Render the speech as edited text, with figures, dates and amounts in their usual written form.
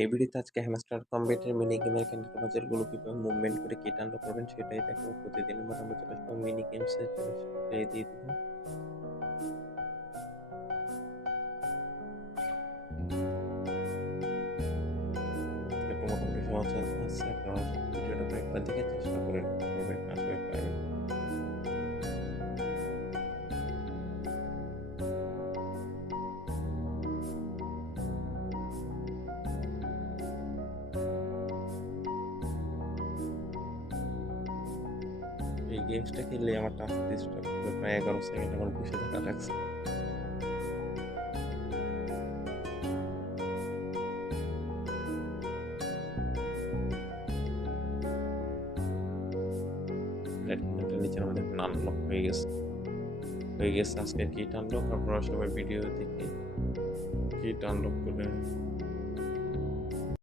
এই ভিডিওতে আজকে হ্যামস্টার কমব্যাটের মিনি গেমের ক্যান্ডি পাজলগুলো কিভাবে মুভমেন্ট করে কিট আনলক করবেন সেটাই দেখাবো। প্রতিদিনের মতো আমরা চলে আসবো মিনি গেমসে প্লে দিয়ে দিব। মোটামুটি সহজ আছে, আপনারা ভিডিওটা একবার দেখে চেষ্টা করে করবেন, আসলে পারবেন। এই গেমসটা খেললে আমার টাচ ডিস্টার্ব প্রায় 11 সেকেন্ড আমার বসে থাকা লাগছে। নিচে আমাদের আনলক হয়ে গেছে আজকের কিট আনলক। আপনারা সবাই ভিডিও দেখে কিট আনলক করে